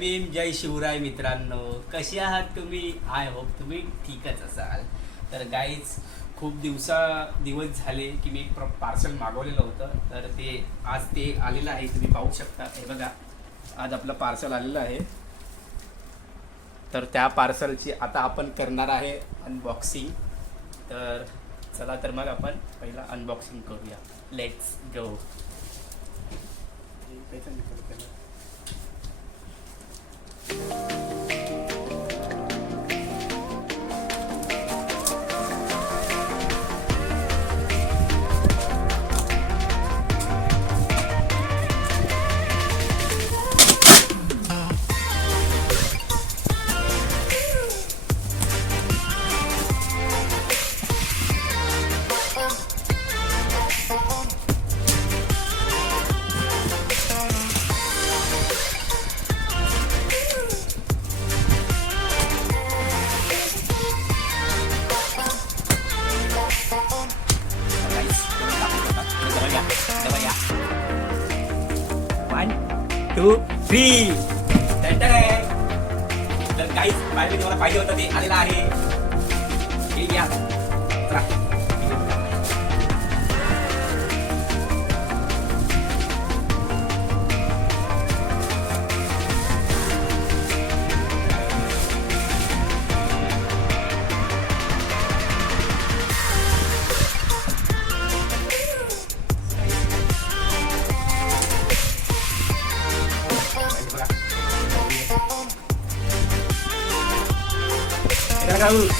भीम, जय शिवराय मित्रांनो. कसे आहात तुम्ही? आय होप तुम्ही ठीकच असाल. तर गाईज खूप दिवस झाले की मी पार्सल मागवलेलं होतं, तर ते आज ते आलेलं आहे. तुम्ही पाहू शकता, हे बघा, आज आपलं पार्सल आलेलं आहे. तर त्या पार्सलची आता आपण करणार आहे अनबॉक्सिंग. तर चला, तर मग आपण पहिला अनबॉक्सिंग करूया. Let's go. One two three. तर काहीच पाहिजे, मला पाहिजे होतं ते आलेलं आहे. हे घ्या. चला. Gaul.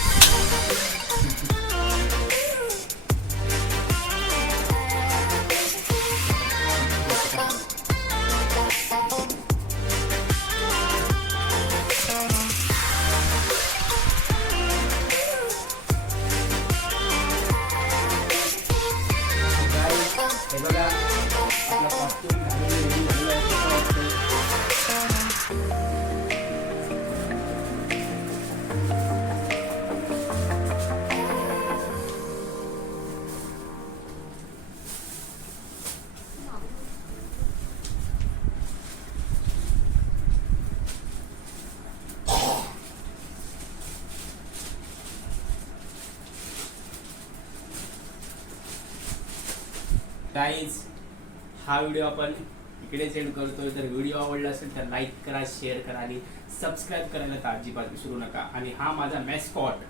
गाईज, हा व्हिडिओ आपण इकडे सेंड करतोय. तर व्हिडिओ आवडला असेल तर लाईक करा, शेअर करा आणि सबस्क्राईब करायला तर अजिबात विसरू नका. आणि हा माझा मॅस्कॉट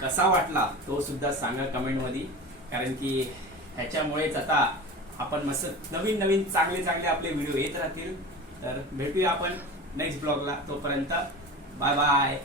कसा वाटला तो सुद्धा सांगा कमेंटमध्ये, कारण की ह्याच्यामुळेच आता आपण मस्त नवीन चांगले आपले व्हिडिओ येत राहतील. तर भेटूया आपण नेक्स्ट ब्लॉगला. तोपर्यंत बाय बाय.